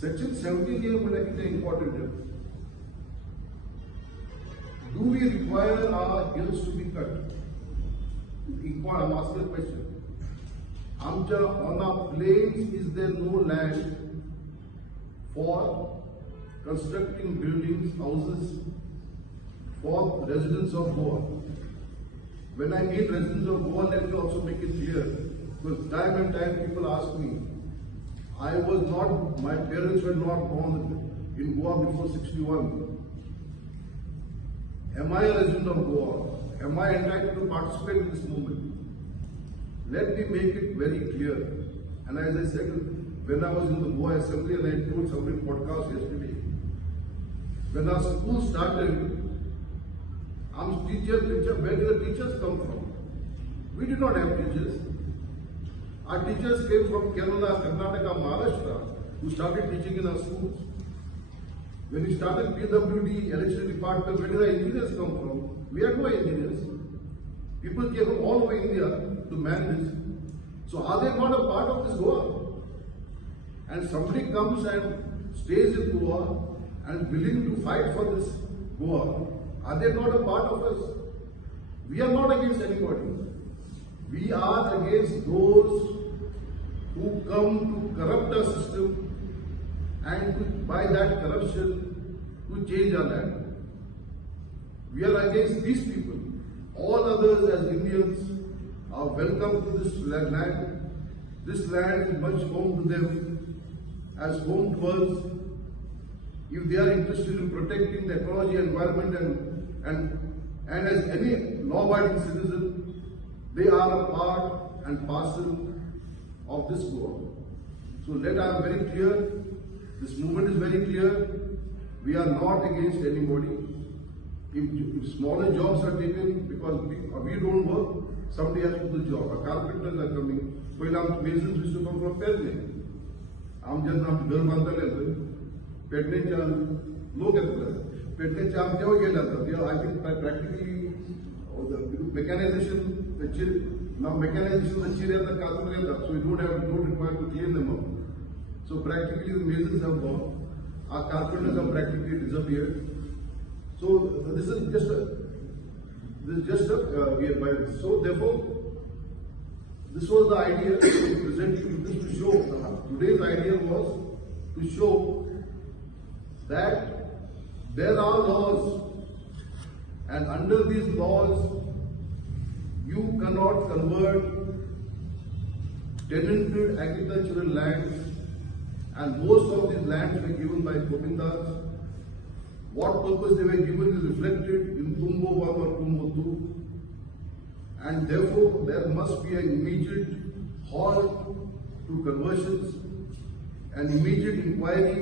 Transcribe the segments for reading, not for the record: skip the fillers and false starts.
Section 17 here would like to important here. Do we require our hills to be cut? I'm asking a question. On our plains, is there no land for constructing buildings, houses for residents of Goa? When I mean residents of Goa, let me also make it clear, because time and time people ask me, my parents were not born in Goa before 61. Am I a resident of Goa? Am I entitled to participate in this movement? Let me make it very clear. And as I said, when I was in the Goa Assembly, and I told somebody in podcast yesterday, when our school started, I'm teacher, where did the teachers come from? We did not have teachers. Our teachers came from Kerala, Karnataka, Maharashtra, who started teaching in our schools. When we started PWD, election department, where did the engineers come from? We had no engineers. People came from all over India to manage this. So are they not a part of this Goa? And somebody comes and stays in Goa and willing to fight for this Goa. Are they not a part of us? We are not against anybody. We are against those who come to corrupt our system and to, by that corruption, to change our land. We are against these people. All others as Indians are welcome to this land. This land is much home to them, as home to us. If they are interested in protecting the ecology, environment, and as any law-abiding citizen, they are a part and parcel of this Goa. So I am very clear. This movement is very clear. We are not against anybody. If smaller jobs are taken because we don't work, somebody has to do the job. Our carpenters are coming. For example, masons used to come from Ferdino. I'm just not घर बांधता लेते. पेटनेच्या लोक येतात. पेटनेच्या आम तेव्हा गेला जातात. I think practically the mechanization, now mechanization the chiri and the carpenter, so we don't require to clean them up. So practically the masons have gone. Our carpenters have practically disappeared. So this is just a so therefore this was the idea to present you this to show. Today's idea was to show that there are laws, and under these laws you cannot convert tenanted agricultural lands, and most of these lands were given by Govindas. What purpose they were given is reflected in Tumbo 1 or Tumbo 2, and therefore there must be an immediate halt to conversions, an immediate inquiry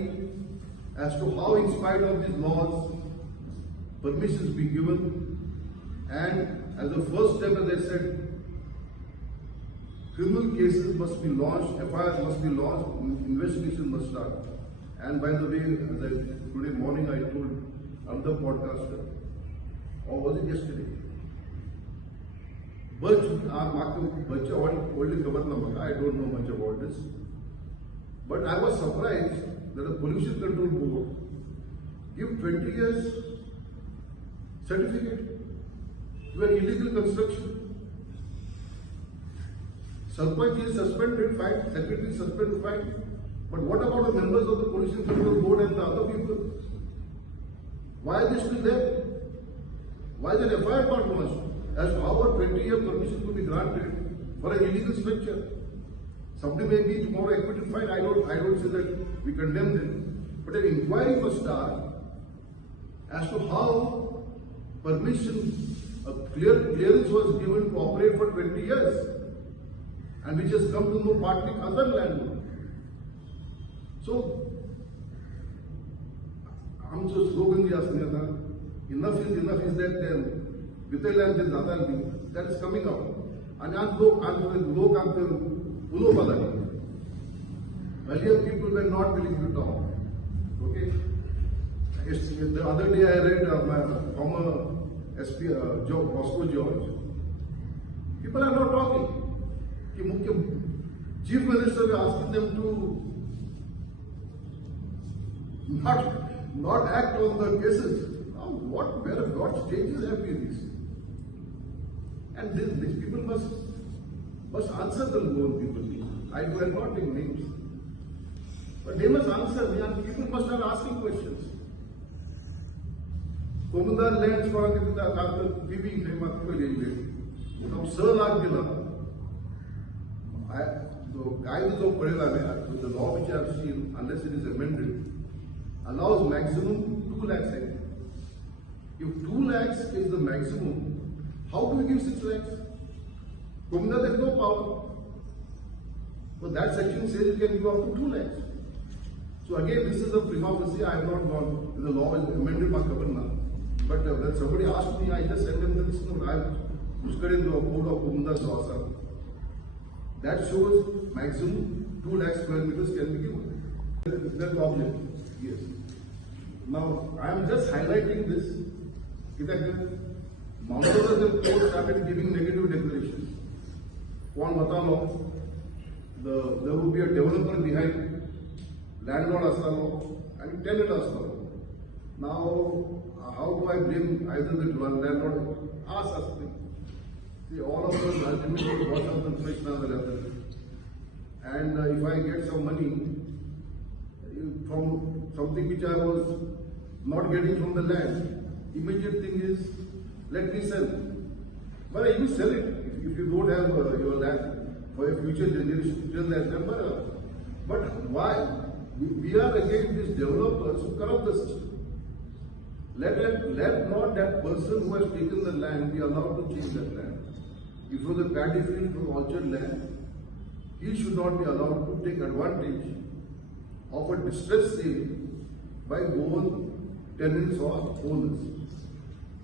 as to how, in spite of these laws, permissions be given, and as a first step, as I said, criminal cases must be launched, FIRs must be launched, investigation must start. And by the way, today morning I told another podcaster, or was it yesterday? But I don't know much about this. But I was surprised that the Pollution Control Board give 20 years certificate to an illegal construction. Sarpanch is suspended, fine. Secretary is suspended, fine. But what about the members of the Pollution Control Board and the other people? Why are they still there? Why is an FIR not launched? As to how a 20-year permission could be granted for an illegal structure? Somebody may be tomorrow acquitted, fine. I don't say that we condemn them. But an inquiry must start as to how permission, a clearance was given to operate for 20 years, and which has come to know partly other landlords. So, I'm so slogan enough is that Vitaland is Nadal, that is coming out. And earlier people were not willing to talk. Okay? The other day I read my former SP, Bosco George. People are not talking. Chief Minister was asking them to not act on the cases. Now, what changes have been these? And these people must answer the loan people. I will not take names. But they must answer. People must start asking questions. Komandar lands for the PV now, sir, the law which I have seen, unless it is amended, allows maximum 2 lakhs. If 2 lakhs is the maximum, how do we give 6 lakhs? Komandar has no power. So that section says you can give up to 2 lakhs. So again, this is a prima facie. I have not gone. The law is amended by Governor. But when somebody asked me, I just sent them this note. I looked into a code of Komandar's law, sir. That shows maximum 2 lakh square meters can be given. That's the object. Yes. Now, I am just highlighting this. Mountainers and court started giving negative declarations. There would be a developer behind, landlord asalo, and tenant asalo. Now, how do I blame either the landlord? Ask us. See, all of us ultimately got something fresh now the level. And if I get some money from something which I was not getting from the land, immediate thing is, let me sell. But you sell it if you don't have your land for your future generation. But why? We are against these developers who corrupt the system. Let not that person who has taken the land be allowed to change that land. If it was a paddy field from orchard land, he should not be allowed to take advantage of a distress sale by own tenants or owners.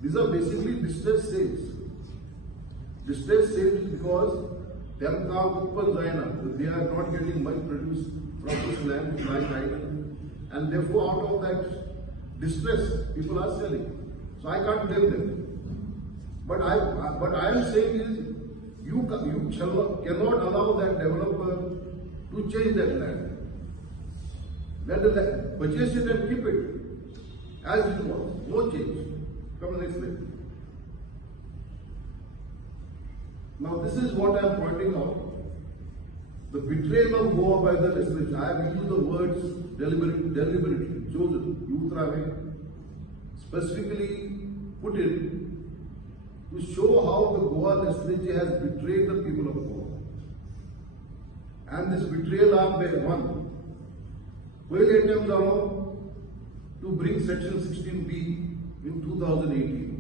These are basically distress sales. Distress sales because they are not getting much produce from this land, and therefore out of that distress, people are selling. So I can't blame them. But I am saying is, you cannot allow that developer to change that land. Let the land, purchase it and keep it as it was. No change. Come on, next slide. Now this is what I am pointing out. The betrayal of Goa by the legislature. I have used the words deliberately, chosen, Yutrave, specifically put it to show how the Goa legislature has betrayed the people of Goa. And this betrayal are by one. Whale attempt to bring section 16B in 2018.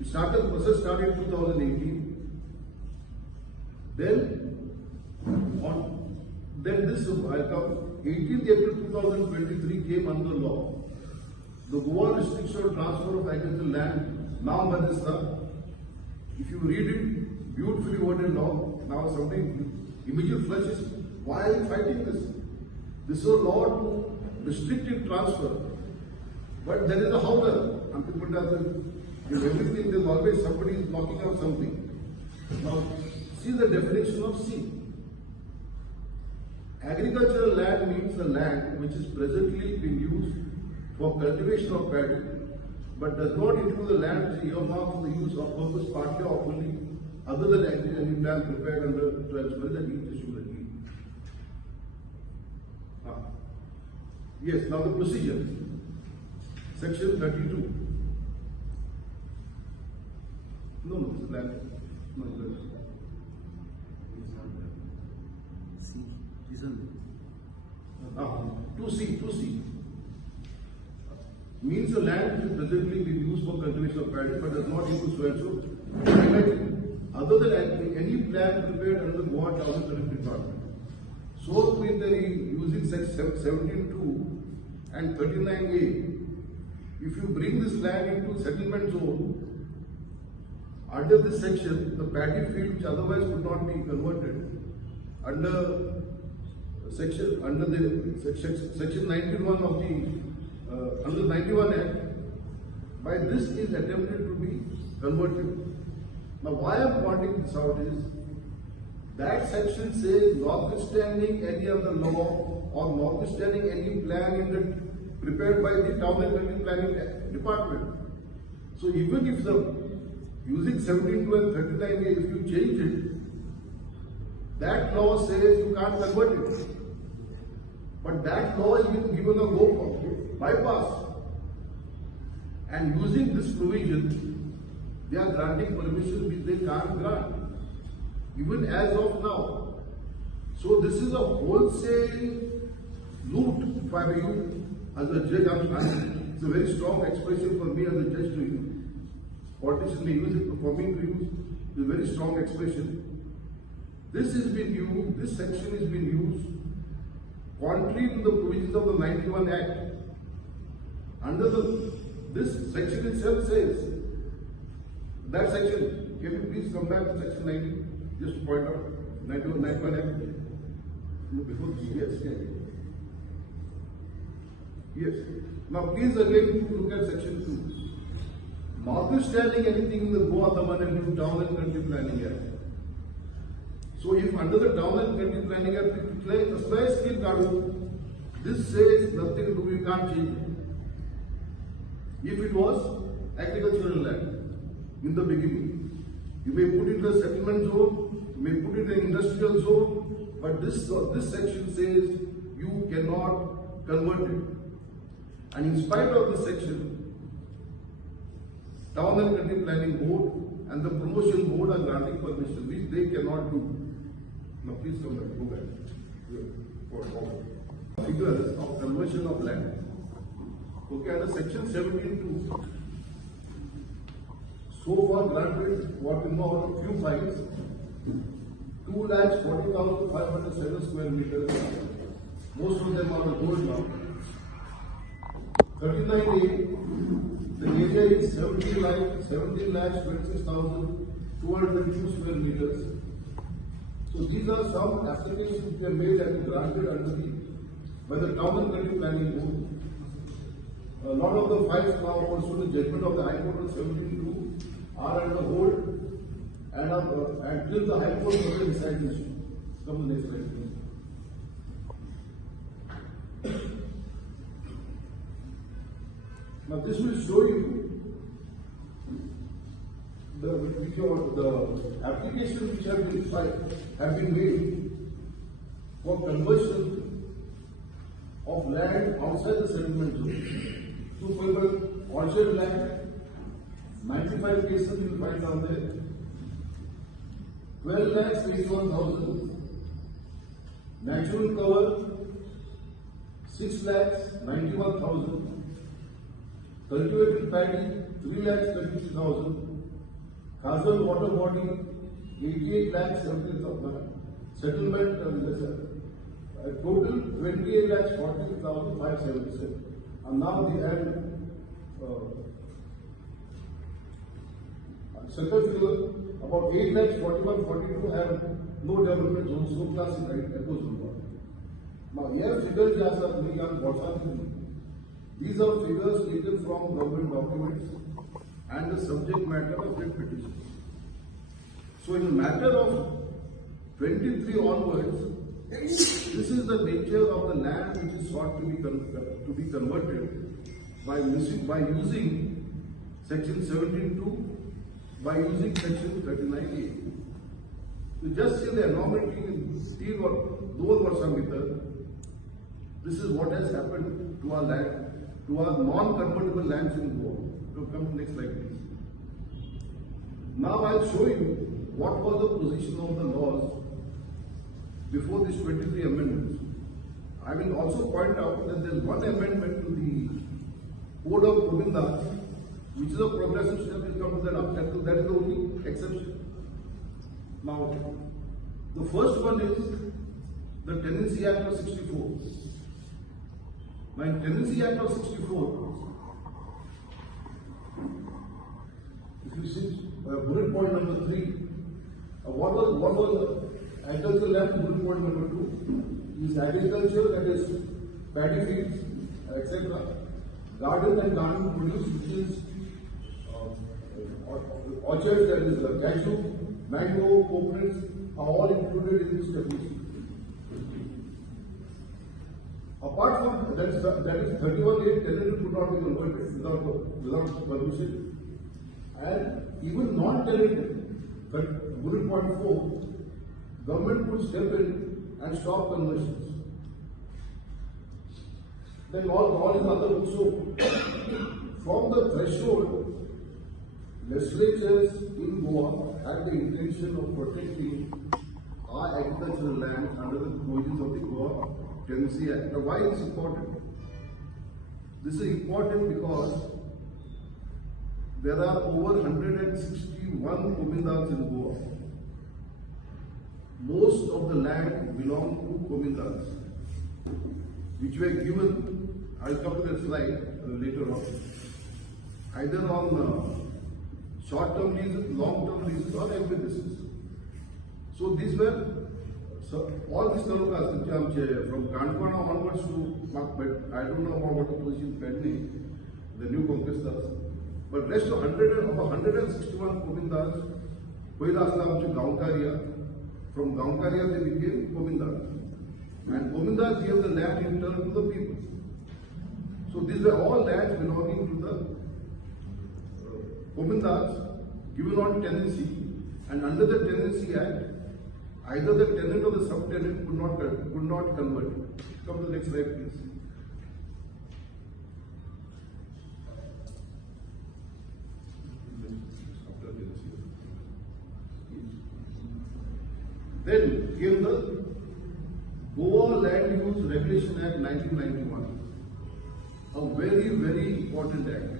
The process started in 2018. Then this 18th April 2023 came under law. The Goa restriction of transfer of agricultural land, now by this law. If you read it, beautifully worded law, now something immediate flush is, why are you fighting this? This is a law to restricted transfer. But there is a howler. In everything, there's always somebody is knocking out something. Now, see the definition of C. Agricultural land means the land which is presently being used for cultivation of paddy, but does not include the land which is earmarked for the use of purpose partly or fully other than any plan prepared under transfer that each issue will be. Yes, now the procedure. Section 32. No, this is land. No, this is C. These are 2C. Means the land which is presently being used for cultivation of paddy but does not include so and so. Other than any plan prepared under the Goa Town Collective Department. So, using section 17(2) and 39A, if you bring this land into settlement zone, under this section, the paddy field which otherwise could not be converted, under section 91 of the under 91 Act, by this is attempted to be converted. Now, why I am pointing this out is, That section says, notwithstanding any other law or notwithstanding any plan prepared by the Town and Country Planning Department. So even if using 17 and 39A, if you change it, that law says you can't convert it. But that law is being given a bypass. And using this provision, they are granting permission which they can't grant, even as of now. So this is a wholesale loot by you as a judge. It's a very strong expression for me as a judge to use. Politicians may use it, for me to use. It's a very strong expression. This has been used, this section has been used contrary to the provisions of the 91 Act. Under this section itself says, that section, can you please come back to section 90, just to point out, 91 Act. No, before, yes. Yes. Now please again look at section 2. Notwithstanding anything in the Goa, Daman and Town and Country Planning Act. So if under the Town and Country Planning Act, this says nothing to do, you can't change it. If it was agricultural land in the beginning, you may put it in the settlement zone, you may put it in industrial zone, but this section says you cannot convert it. And in spite of this section, Town and Country Planning Board and the Promotion Board are granting permission, which they cannot do. Now please come back, go back. Figures of conversion of land. Okay, under section 17(2), so far granted what we know a few files, 2,40,507 square meters. Most of them are gold now. 39A, the area is 17,26,202 square meters. So these are some applications which are made and granted by the Town and Country Planning Board. A lot of the files now, also the judgment of the High Court of 17(2) are under hold and till the High Court will decide this issue. Come the next slide, please. Now this will show you the applications which have been made for conversion of land outside the settlement zone. So for example, orchard land, 95 cases you will find down there. 12,81,000. Natural cover, 6,91,000. Cultivated paddy, 3,33,000. Castle water body, 88,70,000. Settlement, total 28,40,577. And now they add circle figure, about 8,41,42 have no development zone, so classified eco-zone. Now here figures these are figures taken from government documents and the subject matter of writ petition. So in the matter of 23 onwards, this is the nature of the land which is sought to be converted by using section 17(2), by using section 39A. You just see the anomaly in steel or lower Varsamita. This is what has happened to our land, to our non-convertible lands in Goa. Come to next slide, please. Now I'll show you what was the position of the laws before these 23 amendments. I will also point out that there is one amendment to the Code of Prudent, which is a progressive step. Will come to that up. That is the only exception. Now, the first one is the Tenancy Act of 64. Now, in Tenancy Act of 64, if you see bullet point number 3, what was agricultural land? Bullet point number 2 is agriculture, that is paddy fields, etc. Garden and garden produce, which is orchards, that is cashew, mango, coconuts, are all included in this definition. Apart from that is 31A, tenant could not be converted without permission. And even non-tenanted, but bullet point 4, government could step in and stop conversions. Then all is other also. From the threshold, legislatures in Goa had the intention of protecting our agricultural land under the provisions of the Goa Tenancy Act. Now, why is this important? This is important because there are over 161 komindals in Goa. Most of the land belong to komindals, which were given, I'll come to that slide later on, either on short-term leases, long-term leases, or every leases. So these were, all these talukas, from Konkani onwards to, but I don't know about what the position pending, the new conquistors. But rest of 161 komindals, from Konkani they became komindals. And komindals gave the land in turn to the people. So these were all lands belonging to the komindals given on tenancy, and under the Tenancy Act, either the tenant or the subtenant could not convert. Come to the next slide, please. Then came the Goa Land Use Regulation Act 1991, a very, very important act.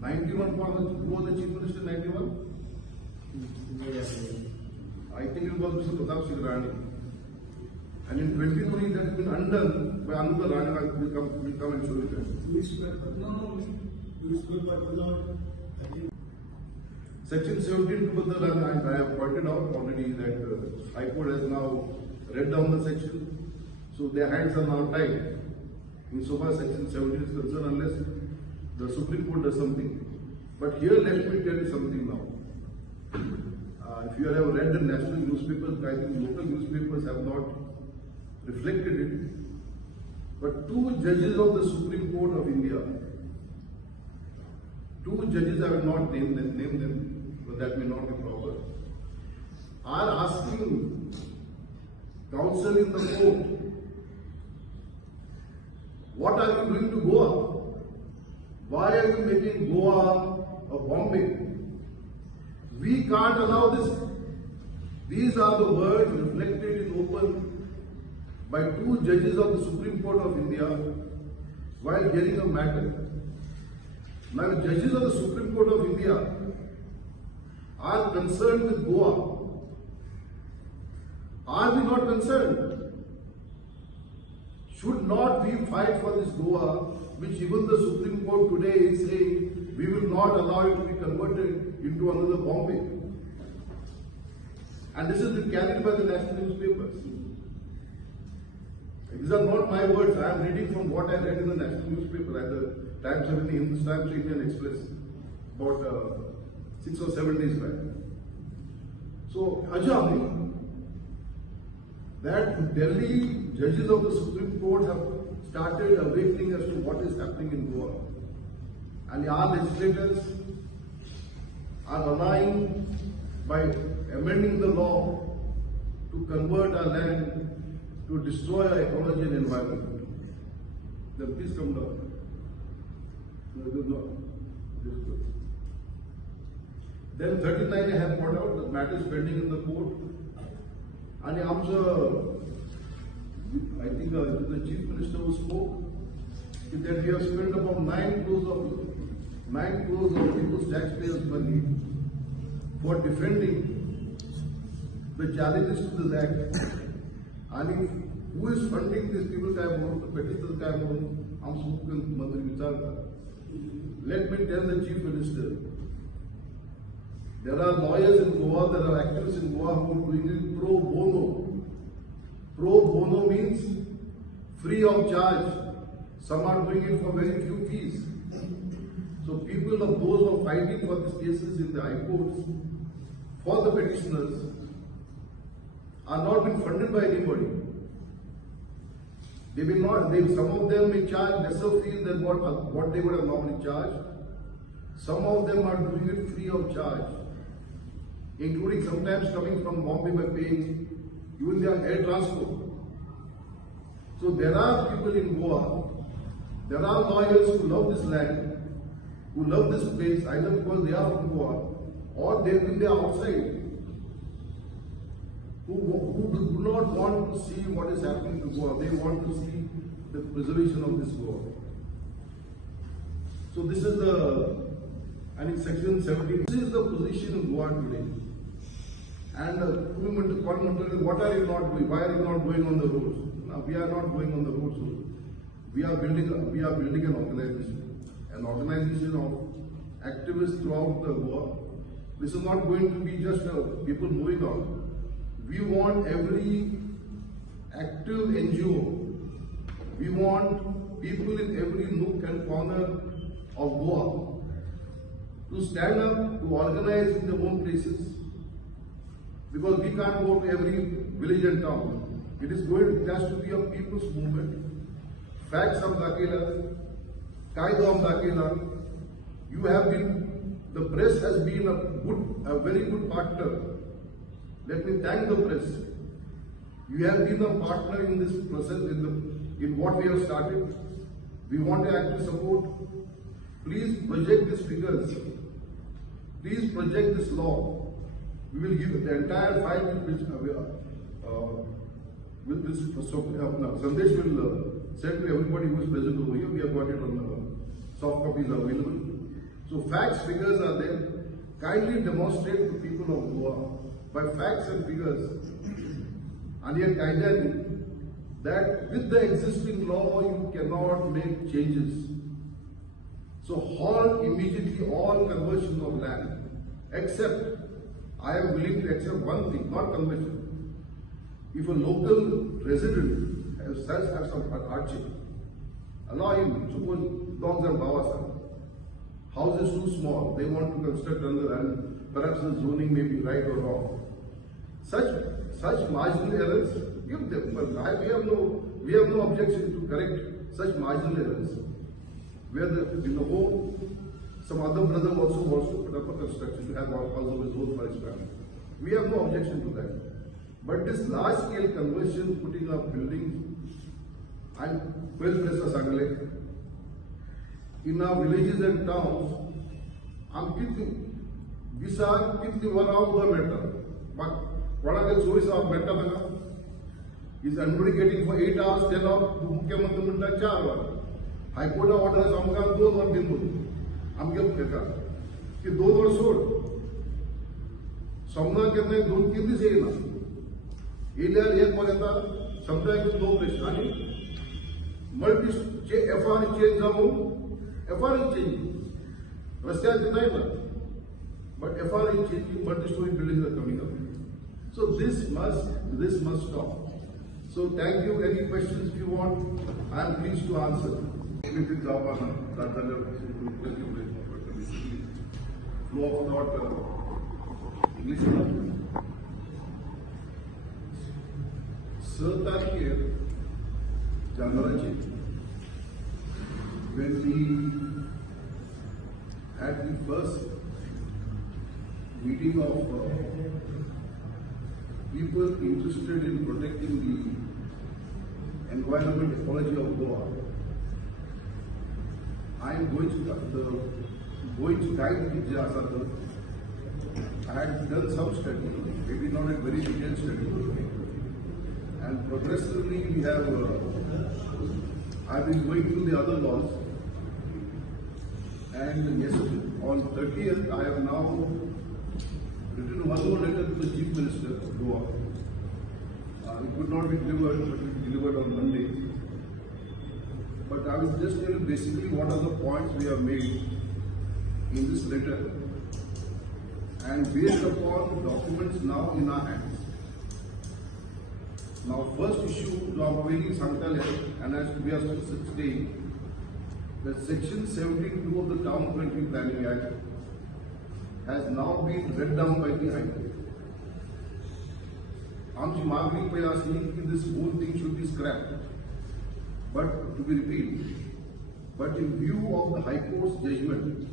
91, who was the Chief Minister in 91? I think it was Mr. Pratap Singh Rani. And in 2020 that has been undone by another Rani. Will come and show you that. Section 17 I have pointed out already that High Court has now read down the section. So their hands are now tied. In so far Section 17 is concerned, unless the Supreme Court does something. But here let me tell you something now. If you have read the national newspapers, I think local newspapers have not reflected it. But two judges of the Supreme Court of India, two judges, I will not name them, but that may not be proper, are asking counsel in the court, what are you doing to Goa? Why are you making Goa a Bombay? We can't allow this. These are the words reflected in open by two judges of the Supreme Court of India while hearing a matter. Now, judges of the Supreme Court of India are concerned with Goa. Are we not concerned? Should not we fight for this Goa, which even the Supreme Court today is saying we will not allow it to be converted into another Bombay? And this has been carried by the national newspapers. These are not my words. I am reading from what I read in the national newspaper, either Times of India, Hindustan, Indian Express, about 6 or 7 days back. So, Ajami, that Delhi judges of the Supreme Court have started awakening as to what is happening in Goa. And our legislators are allowing, by amending the law, to convert our land, to destroy our ecology and environment. Then please come down. No. Then 39 I have brought out, the matter is pending in the court. And I think the Chief Minister who spoke, that we have spent about 9 crores of people's taxpayers' money for defending the challenges to this act. And who is funding these people? Let me tell the Chief Minister, there are lawyers in Goa, there are actors in Goa who are doing it pro bono. Pro bono means free of charge. Some are doing it for very few fees. So people of those who are fighting for these cases in the high courts for the petitioners are not being funded by anybody. They will not, some of them may charge lesser fees than what they would have normally charged. Some of them are doing it free of charge, including sometimes coming from Bombay by paying even their air transport. So there are people in Goa, there are lawyers who love this land, who love this place, either because they are from Goa or they have been there outside, who do not want to see what is happening to Goa. They want to see the preservation of this Goa. So this is in section 17, this is the position in Goa today. And what are you not doing? Why are you not going on the roads? Now, we are not going on the roads. We are building an organization of activists throughout the Goa. This is not going to be just people moving on. We want every active NGO. We want people in every nook and corner of Goa to stand up, to organize in their own places. Because we can't go to every village and town. It has to be a people's movement. Facts of Dakela, Kaido of Dakela, the press has been a very good partner. Let me thank the press. You have been a partner in this process, in what we have started. We want to active support. Please project these figures. Please project this law. We will give the entire file Sandesh will send to everybody who is present over here. We have got it on soft copies available. So facts, figures are there. Kindly demonstrate to people of Goa by facts and figures, and yet that with the existing law you cannot make changes. So halt immediately all conversion of land, except I am willing to accept one thing, not conversion. If a local resident has some hardship, allow him. Suppose dogs and Bawasa, house is too small, they want to construct another, and perhaps the zoning may be right or wrong. Such marginal errors, give them. But we have no objection to correct such marginal errors. Where in the home, some other brother also wants to put up a construction to have one house of his own for his family. We have no objection to that. But this large scale conversion, putting up buildings, and well places in our villages and towns, these are 1 hour matter. But what are the choice of matter? Is anybody getting for 8 hours, 10 hours, Mukhyamantri 4 hours? High Court orders आमकां 2 वर दिलो आमगे घेता की 2 वर सोड समना केन्ना 2-3 दीस येना येल्यार एक वर येता समजा एक 2 प्रश्न आनी मल्टी चे एफआर चेंज जावन एफआर चेंज रस्त्यार जायना but FR change multi storey buildings are coming up so this must stop. So thank you. Any questions if you want, I am pleased to answer. Flow of thought, English. Sir, when we had the first meeting of people interested in protecting the environment ecology of Goa, I am going to guide the Jasa. I had done some study, maybe not a very detailed study, and progressively we have. I've been going through the other laws, and yes, on 30th I have now written one more letter to the Chief Minister of Goa. It could not be delivered, but it will be delivered on Monday. But I will just tell you basically what are the points we have made in this letter, and based upon documents now in our hands. Now, first issue, very Sankal, and as we are saying, that Section 72 of the Town 20 Planning Act has now been read down by the High Court. Amchi Magri Payasni, this whole thing should be scrapped, but to be repeated. But in view of the High Court's judgment,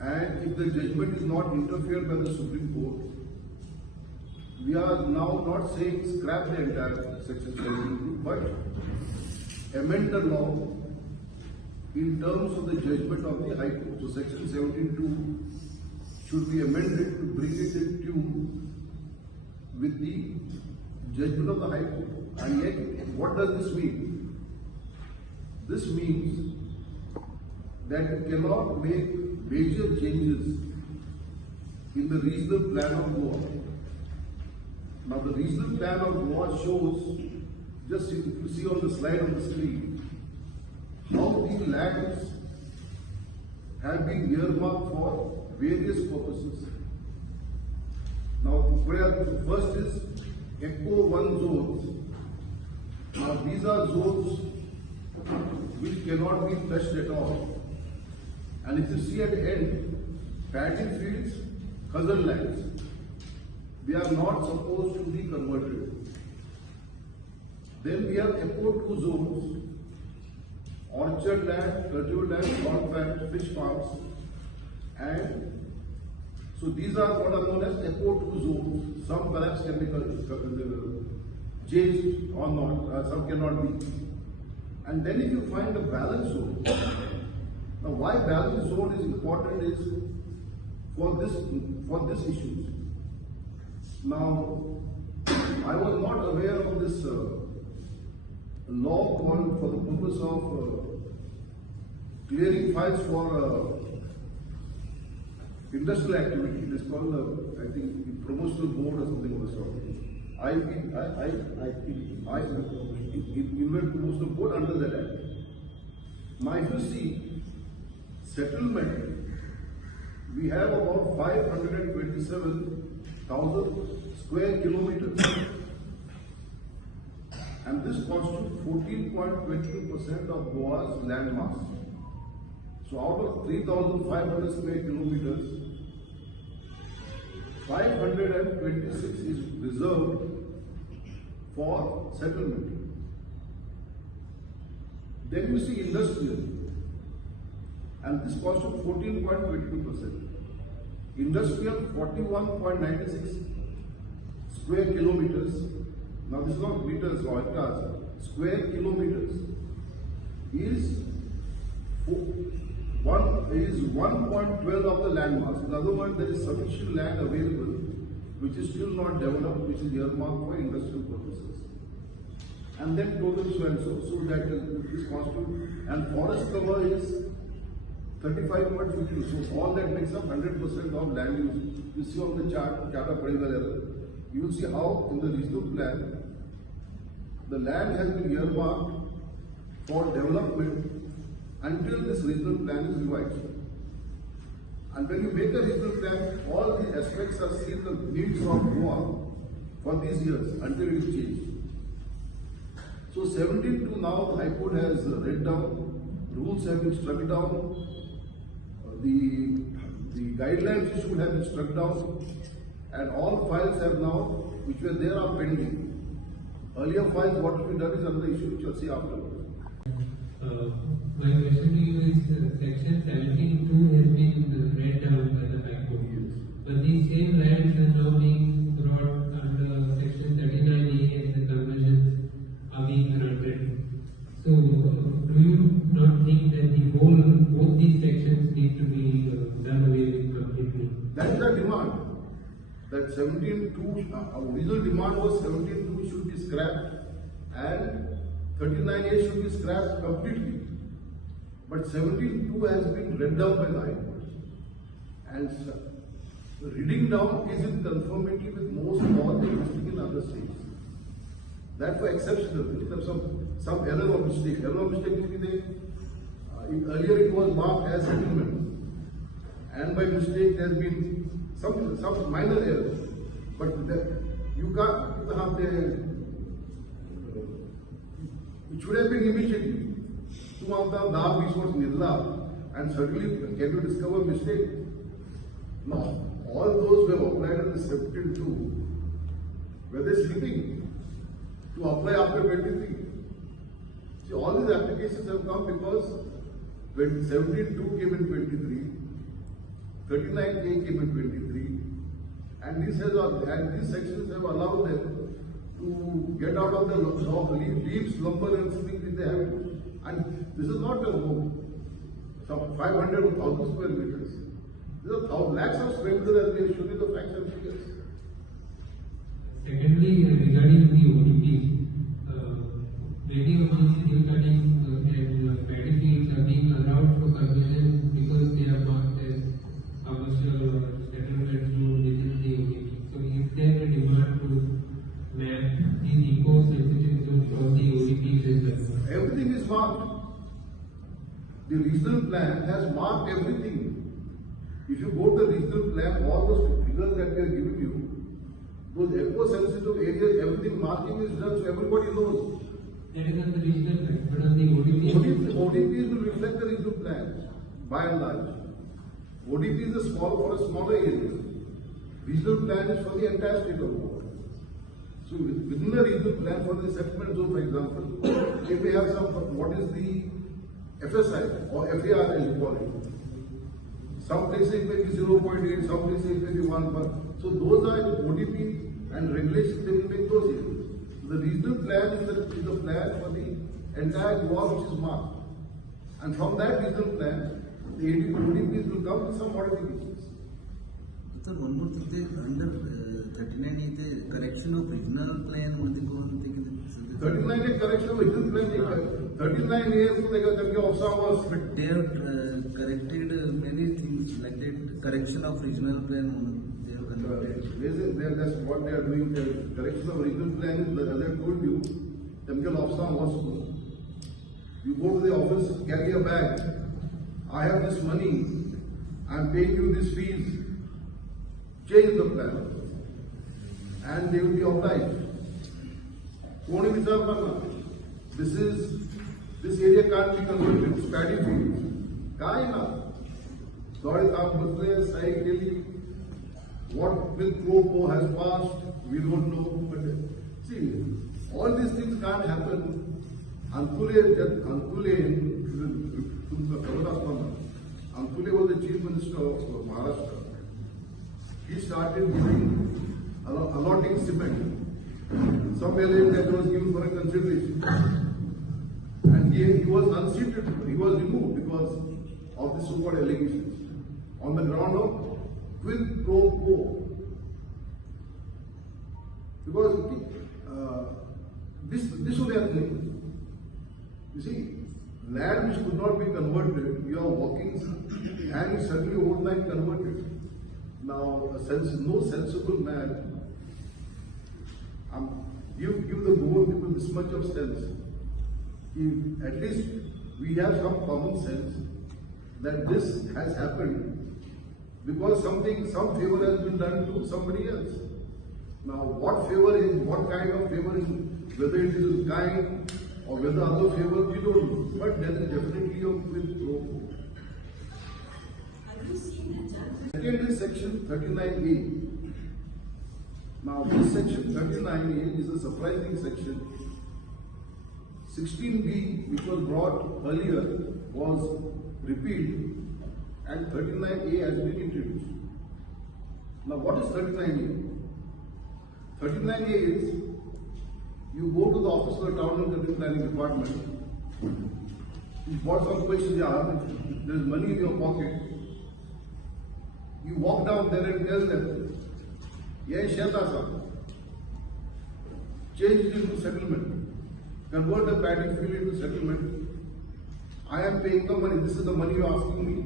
and if the judgment is not interfered by the Supreme Court, we are now not saying scrap the entire section 72, but amend the law in terms of the judgment of the High Court. So section 72 should be amended to bring it in tune with the judgment of the High Court. And yet, what does this mean? This means that you cannot make major changes in the regional plan of Goa. Now the regional plan of Goa shows, just if you see on the slide on the screen, how the lands have been earmarked for various purposes. Now where first is Echo 1 zones. Now these are zones which cannot be touched at all. And if you see at the end, paddy fields, cousin lands, they are not supposed to be converted. Then we have Echo 2 zones, orchard land, cultivar land, corn farms, fish farms, and so these are what are known as Echo 2 zones. Some perhaps can be changed or not, some cannot be. And then if you find a balance zone, now why balance zone is important is for this issue. Now, I was not aware of this law called for the purpose of clearing files for industrial activity. It is called, I think, promotional board or something of the sort. Invent promotional board under that act. Now, if you see settlement, we have about 527,000 square kilometers, and this constitutes 14.22% of Goa's land mass. So out of 3,500 square kilometers, 526 is reserved for settlement. Then you see industrial, and this constitutes 14.22%. Industrial 41.96 square kilometers. Now this is not meters or hectares. Square kilometers is 1.12 of the land mass. In other words, there is sufficient land available which is still not developed, which is earmarked for industrial purposes. And then total so and so that is constitute, and forest cover is 35.52. So all that makes up 100% of land use. You see on the chart, you will see how in the regional plan the land has been earmarked for development until this regional plan is revised. And when you make a regional plan, all the aspects are seen the needs of Goa for these years until it is changed. So 17 to now, the High Court has read down, rules have been struck down, the guidelines issued have been struck down, and all files have now, which were there, are pending. Earlier files, what will be done is another issue, which you'll see afterwards. My question to you is section 17.2 has been read down by the High Court, but these same lands are now being brought under section 39A and the conversions are being granted. So, do you not think that both these sections need to be done away with completely? That is the demand. That 17.2, our original demand was 17.2 should be scrapped and 39A should be scrapped completely. But 17.2 has been read down by the High Court. And reading down is in conformity with most of all the existing in other states. That was exceptional. If some error or mistake. Error or mistake will be there. Earlier it was marked as settlement. And by mistake there has been some minor error. But you can't have the. It should have been immediately. And suddenly, can you discover mistake? Now, all those who have applied in the 17-2, were they sleeping to apply after 23? See, all these applications have come because 17-2 came in 23, 39A came in 23, and these sections have allowed them to get out of the leaves, lumber and things which they have. And this is not a home, some 500 or 1,000 square meters. These are lakhs of square meters, as we have shown you the facts and figures. Secondly, regarding the ODP, many of these steel cutting and paddy fields are being allowed for conversion because they are marked as commercial or settlement zone within the ODP. So, is there a demand to map these eco-sensitive zones of the ODPs as well? Everything is marked. The regional plan has marked everything. If you go to the regional plan, all those figures that we are giving you, those eco-sensitive areas, everything marking is done, so everybody knows. That is on the regional plan, but on the ODP. ODPs will reflect the regional plan, by and large. ODP is for a smaller area. Regional plan is for the entire state of Goa. So within the regional plan for the settlement zone, for example, if we have some, what is the FSI or FAR as you call it. Some places it may be 0.8, some places it may be 1. So those are ODP and regulations, they will make those areas. The regional plan is the plan for the entire Goa which is marked. And from that regional plan, the ODPs will come with some modifications. Sir, one more thing, under 39 is the correction of regional plan. 39 is correction of regional plan. 39 is but they have corrected many things like that. Correction of regional plan. They have converted. That's what they are doing. The correction of regional plan is, as I told you, chemical officer wants to know. You go to the office, carry a bag. I have this money. I am paying you this fees. Change the plan. And they will be obliged. This area can't be converted. It's paddy fields. What with Propo has passed, we don't know. But see, all these things can't happen. Ankule was the Chief Minister of Maharashtra. He started allotting cement. Some area that was given for a consideration. And he was unseated, he was removed because of the so-called allegations. On the ground of quid pro quo. Because this would have been. You see, land which could not be converted, you are walking and suddenly overnight converted. Now, no sensible man give the Goan people this much of sense. If at least we have some common sense that this has happened because some favor has been done to somebody else. Now, what favor is, what kind of favor is, whether it is kind or whether other favor, we don't know. But there is definitely a quid pro quo. Second is section 39A. Now, this section 39A is a surprising section. 16B, which was brought earlier, was repealed, and 39A has been introduced. Now, what is 39A? 39A is, you go to the office of the Town and Country Planning Department, you bought some questions, there is money in your pocket. You walk down there and tell them, yes, change it into settlement. Convert the paddy field into settlement. I am paying the money. This is the money you are asking me.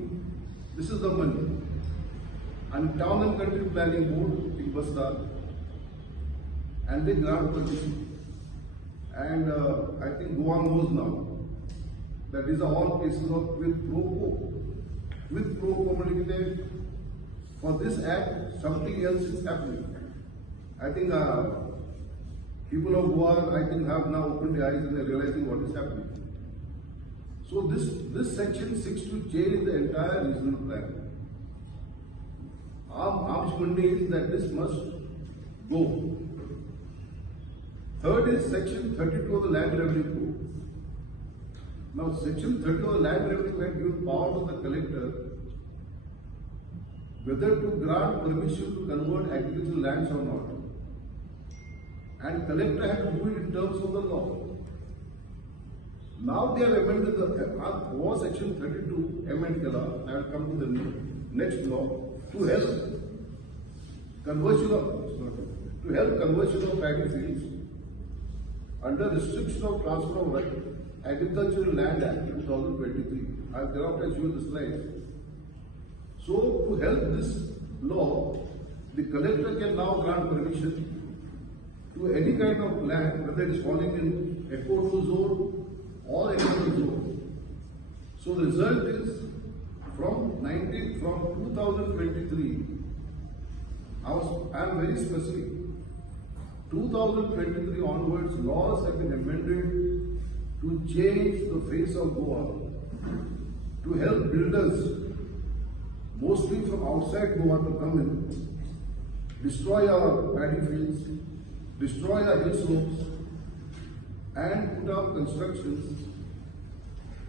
This is the money. And Town and Country Planning Board in Basta, and they grant permission. And I think Goa knows now that these are all cases of quid pro quo. With pro quo, for this act, something else is happening. I think people of Goa, I think, have now opened their eyes and they're realizing what is happening. So this section 6 to change the entire regional plan. Arms is that this must go. Third is section 32 of the Land Revenue Code. Now section 32 of the Land Revenue had given power to the collector whether to grant permission to convert agricultural lands or not. And collector had to do it in terms of the law. Now they have amended the war section 32 amended law. I will come to the next law to help conversion of paddy fields under restriction of transfer of right agricultural land act 2023. I have thereafter shown the slides. So to help this law, the collector can now grant permission to any kind of land, whether it is falling in eco zone or any other zone. So the result is from 2023, I am very specific. 2023 onwards, laws have been amended to change the face of Goa, to help builders, mostly from outside Goa, to come in, destroy our paddy fields, destroy our hill slopes, and put up constructions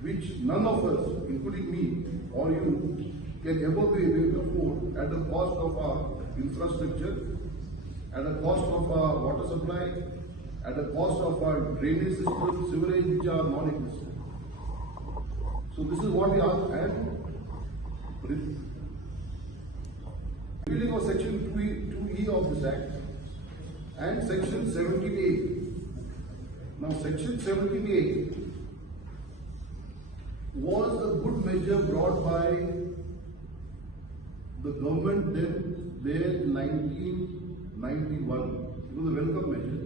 which none of us, including me or you, can ever be able to afford at the cost of our infrastructure, at the cost of our water supply, at the cost of our drainage system, sewerage, which are non-existent. So this is what we ask, and repealing of section 2E of this act and section 17A. Now section 17A was a good measure brought by the government then there in 1991. It was a welcome measure.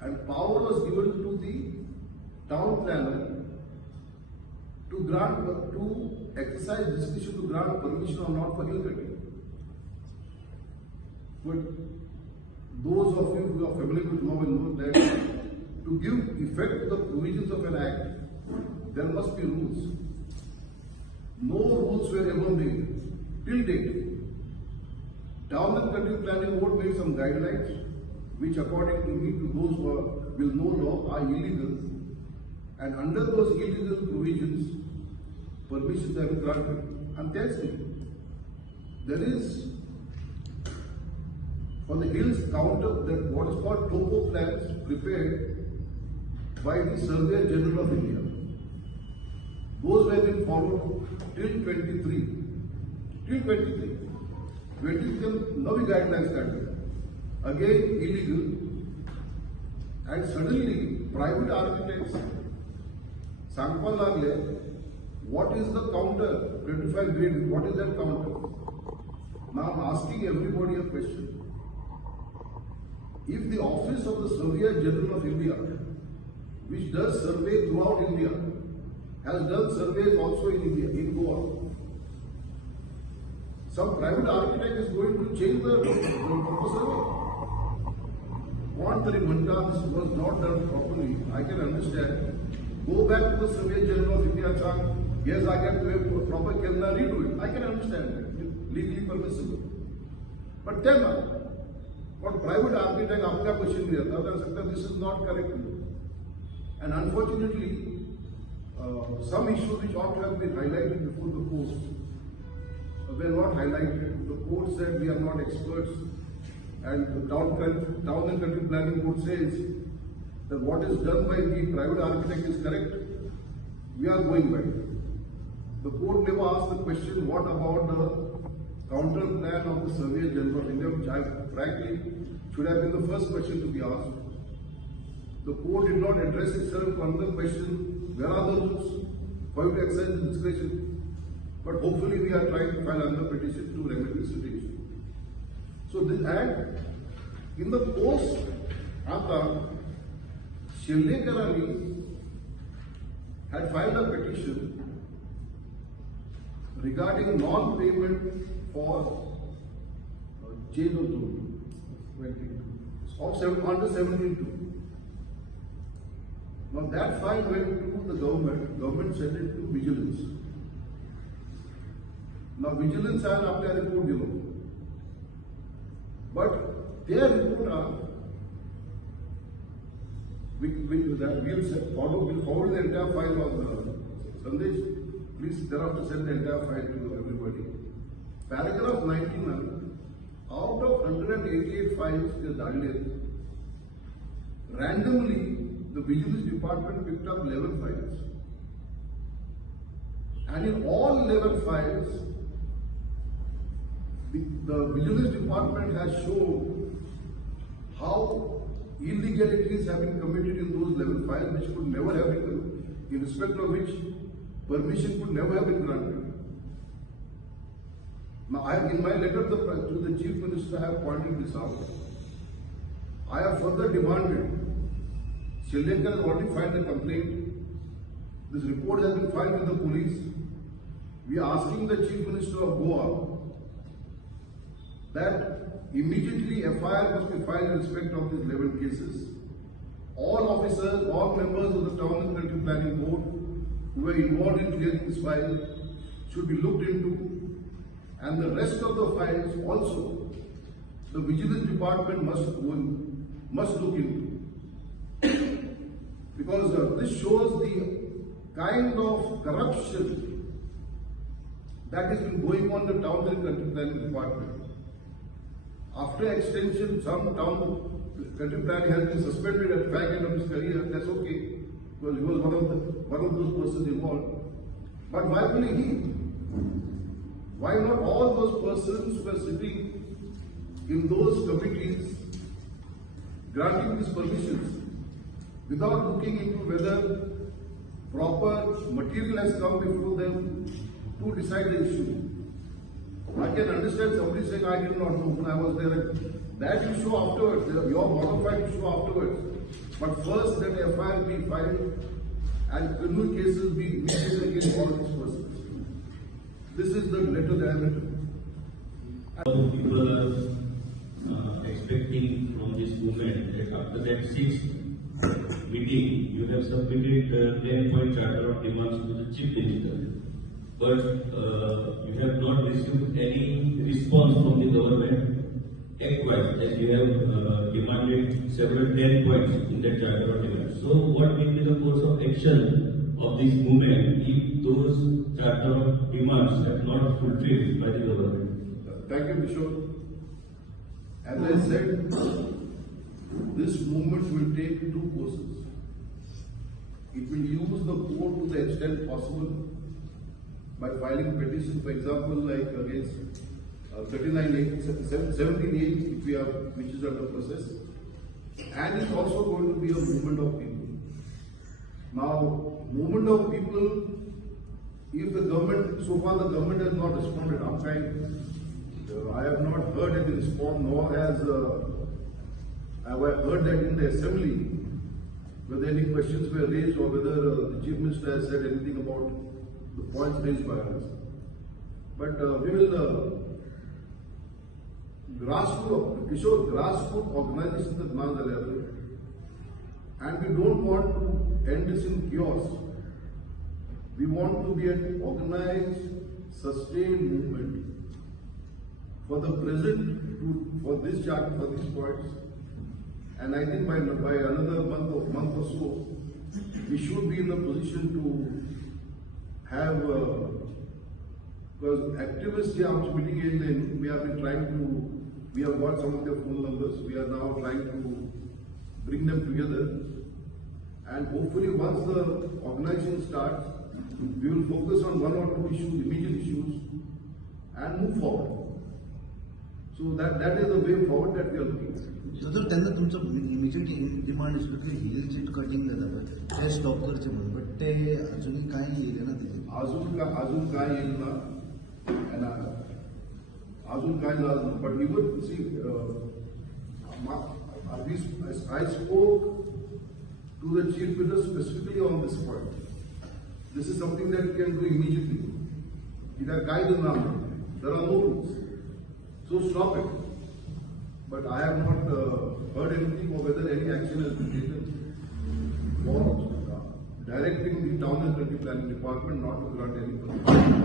And power was given to the town planner to exercise discretion to grant permission or not for hill cutting. But those of you who are familiar with law will know that to give effect to the provisions of an act, there must be rules. No rules were ever made till date. Town and Country Planning Board made some guidelines which, according to me, to those who will know law, are illegal. And under those illegal provisions, permissions have been granted. And tells me, there is for the hills counter that what is called topo plans prepared by the Surveyor General of India. Those have been followed till 23. Till 23. 23 no guidelines started. Again illegal. And suddenly private architects Sankpal Lagle, what is the counter? 25 grade, what is that counter? Now I'm asking everybody a question. If the office of the Surveyor General of India, which does survey throughout India, has done surveys also in India, in Goa, some private architect is going to change the survey. What the Manta, this was not done properly, I can understand. Go back to the Surveyor General of India, yes, I can do a proper Kerala, redo it. I can understand that, legally permissible. But then, what private architect आपका question दिया था, कर सकता this is not correct. And unfortunately, some issues which ought to have been highlighted before the court were not highlighted. The court said we are not experts, and the Town and Country Planning Board says that what is done by the private architect is correct. We are going by it. The court never asked the question, what about the counter plan of the Surveyor General of India, which I frankly should have been the first question to be asked. The court did not address itself to another question, where are the rules for you to exercise discretion? But hopefully we are trying to file another petition to remedy the situation. So this act, in the post, Shirlekarani had filed a petition regarding non-payment for jail of under 72. Now that file went to the government sent it to vigilance. Now vigilance and आपने report दिलो, but their report are we'll forward the entire file on Sandesh. Please thereafter send the entire file to everybody. Paragraph 99, out of 188 files they started, randomly the vigilance department picked up 11 files. And in all 11 files, the vigilance department has shown how illegalities have been committed in those 11 files, which could never have been, in respect of which permission could never have been granted. Now, in my letter to the Chief Minister, I have pointed this out. I have further demanded, Sri Lanka has already filed a complaint. This report has been filed with the police. We are asking the Chief Minister of Goa that immediately FIR must be filed in respect of these 11 cases. All officers, all members of the Town and Country Planning Board who were involved in clearing this file should be looked into, and the rest of the files also the Vigilance Department must look into, because this shows the kind of corruption that has been going on in the Town and Country Planning Department. After extension, some town country planning has been suspended at the back end of his career. That's okay, because he was one of those persons involved. But why only he? Why not all those persons who were sitting in those committees granting these permissions without looking into whether proper material has come before them to decide the issue? I can understand somebody saying, I did not know when I was there. That you show afterwards, your bona fide you show afterwards. But first, let FIR be filed and criminal cases be initiated against all these persons. This is the letter that I have written. People are expecting from this movement that after that 6th meeting, you have submitted 10-point charter of demands to the Chief Minister. But you have not received any response from the government likewise, as you have demanded several 10 points in that charter of demands. So what will be the course of action of this movement if those charter of demands are not fulfilled by the government? Thank you, Kishore. As I said, this movement will take two courses. It will use the court to the extent possible by filing petitions, for example, like against 17A, if we have, which is under process, and it's also going to be a movement of people. Now, movement of people, if the government, so far the government has not responded. I have not heard any response, nor has have I heard that in the assembly, whether any questions were raised or whether the Chief Minister has said anything about the points raised by us. But we will grassroots organization the demands are level, and we don't want to end this in chaos. We want to be an organized, sustained movement for the present, for this chart, for these points. And I think by another month or so, we should be in a position to have, because activists here are meeting in, we have been trying to, we have got some of their phone numbers, we are now trying to bring them together, and hopefully once the organization starts, we will focus on one or two issues, immediate issues, and move forward. So that is the way forward that we are looking at. So sir, त्यांना तुमचं immediate demand की हिल seat cutting झालं ते stop करचे म्हणून, but ते अजूनही काय येईल ना तिथे अजून काय येईल ना, अजून काय झालं, but even see, I spoke to the Chief Minister specifically on this point. This is something that we can do immediately. There are no rules, so stop it. But I have not heard anything or whether any action has been taken for directing the Town and Country Planning Department not to grant any permission.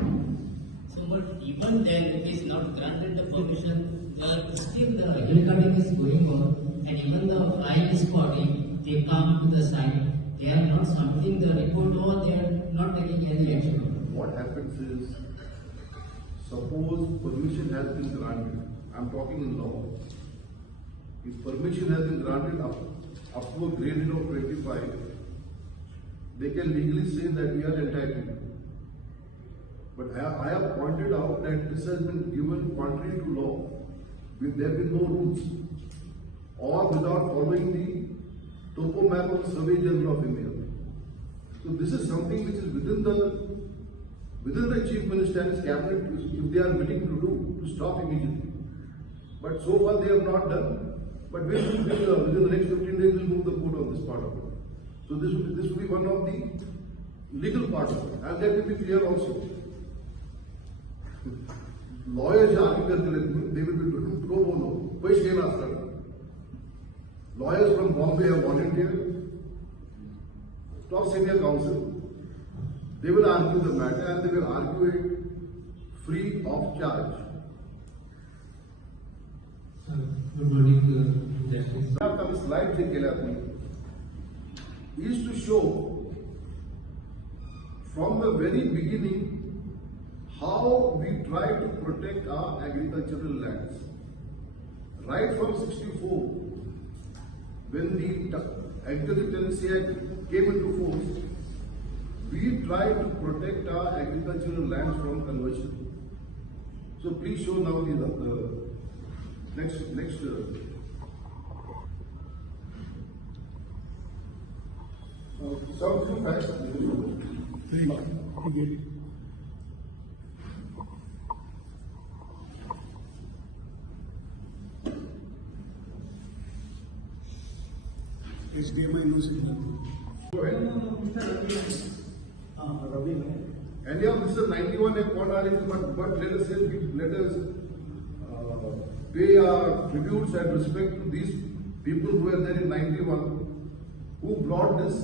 So, but even then, if it's not granted the permission, still the recording is going on, and even the flying squad, if they come to the site, they are not submitting the report or they are not taking any action on it. What happens is, suppose permission has been granted, I'm talking in law. If permission has been granted up to a grade of 25, they can legally say that we are entitled. But I have pointed out that this has been given contrary to law, with there been no rules, or without following the topo map of Survey General of India. So this is something which is within the Chief Minister and his cabinet, if they are willing to do, to stop immediately. But so far they have not done. But within the next 15 days we'll move the court on this part of it. So this will be one of the legal parts of it. And let me be clear also. Lawyers argue that they will be doing pro bono. Lawyers from Bombay have volunteered. Top senior counsel. They will argue the matter and they will argue it free of charge. Good morning to Justice. The slide is to show from the very beginning how we try to protect our agricultural lands. Right from 64, when the Agricultural Tenancy Act came into force, we tried to protect our agricultural lands from conversion. So please show now the next. Some few facts. HDMI no signal. And yeah, Mr. 91 have called our but let us pay our tributes and respect to these people who were there in 91, who brought this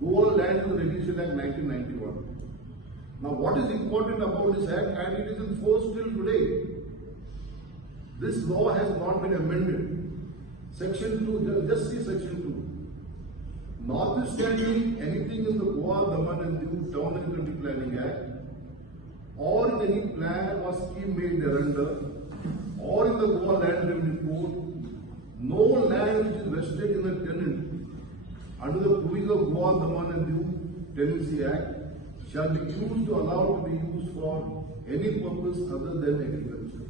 Goa Land Regulation Act 1991. Now, what is important about this act, and it is in force till today. This law has not been amended. Section 2, just see Section 2. Notwithstanding anything in the Goa, Daman and Diu Town and Country Planning Act, or in any plan or scheme made thereunder, or in the Goa Land Revenue Code, no land which is vested in a tenant under the provisions of Goa, Daman and Diu Tenancy Act shall be used or allowed to be used for any purpose other than agriculture.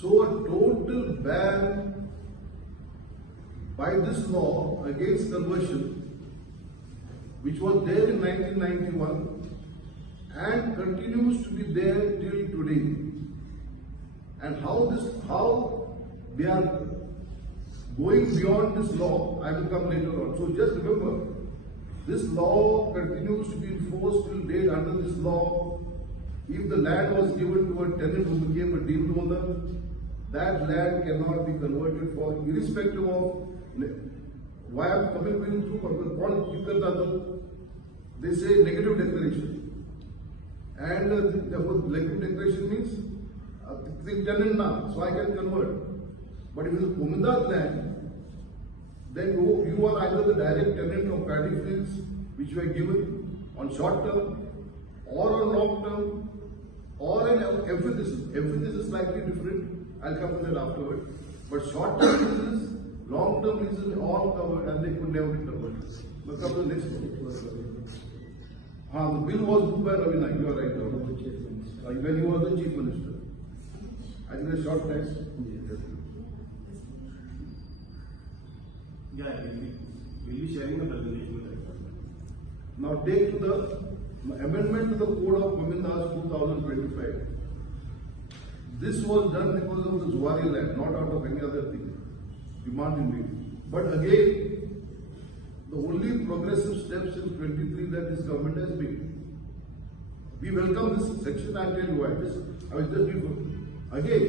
So a total ban by this law against conversion, which was there in 1991 and continues to be there till today. And how they are going beyond this law, I will come later on. So just remember, this law continues to be enforced till date. Under this law, if the land was given to a tenant who became a deemed owner, that land cannot be converted for, irrespective of why I'm coming through, they say negative declaration. And the negative declaration means the tenant now, so I can convert. But if it is Puminda's land, then you are either the direct tenant of paddy fields, which were given on short term, or on long term, or an emphasis. Emphasis is slightly different. I'll come to that afterward. But short term leases, long term leases, all covered, and they could never be converted. We'll come to the next one. The bill was booked by Ravina. You are right. When he was the Chief Minister. I think a short text. Yeah, we'll be sharing the presentation with that. Now take to the amendment to the Code of Pumindas 2025. This was done because of the Zuari land, not out of any other thing. Demand indeed. But again, the only progressive steps in 23 that this government has made. We welcome this section. I'll tell you why. I will just before. Again,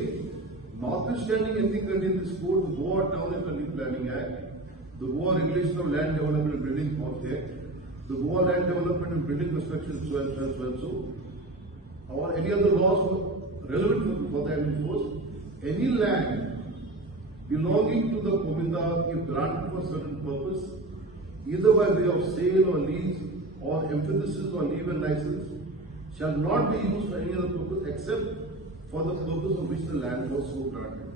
notwithstanding anything in this code, the Goa Town and Country Planning Act, the Goa Regulation of Land Development and Building Act, the Goa Land Development and Building Construction, so and so. or any other laws relevant for that enforced, any land belonging to the Govinda, if granted for certain purpose, either by way of sale or lease or emphasis or leave and license, shall not be used for any other purpose except for the purpose of which the land was so granted.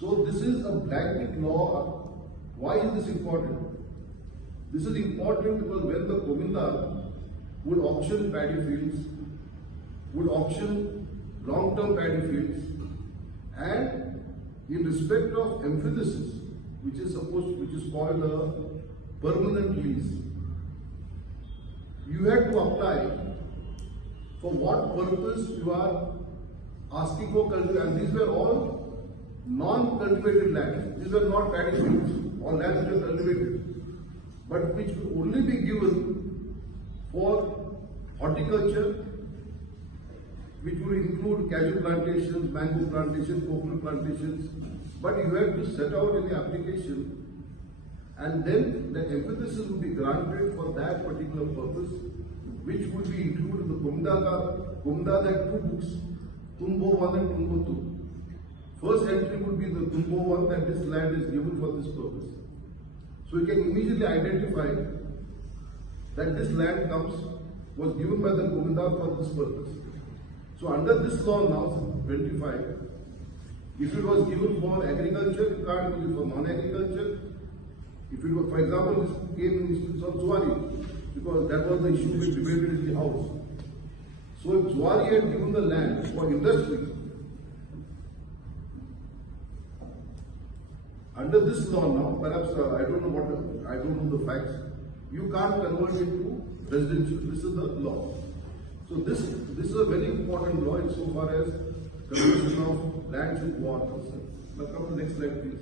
So this is a blanket law. Why is this important? This is important because when the Govinda would auction paddy fields, would auction long-term paddy fields, and in respect of emphasis, which is called a permanent lease, you had to apply for what purpose you are asking for cultivation. And these were all non-cultivated lands. These were not paddy fields or lands which were cultivated, but which could only be given for horticulture, which would include cashew plantations, mango plantations, coconut plantations. But you have to set out in the application, and then the emphasis would be granted for that particular purpose, which would be included in the Govinda had two books, Tumbo 1 and Tumbo 2. First entry would be the Tumbo 1, that this land is given for this purpose. So you can immediately identify that this land was given by the Govinda for this purpose. So under this law now, 25, if it was given for agriculture, you can't use it for non-agriculture. If it was, for example, this came in instance of Zuari, because that was the issue which debated in the House. So if Zuari had given the land for industry, under this law now, perhaps I don't know the facts, you can't convert it to residential. This is the law. So this is a very important law insofar as conversion of lands with war. Now come to the next slide, please.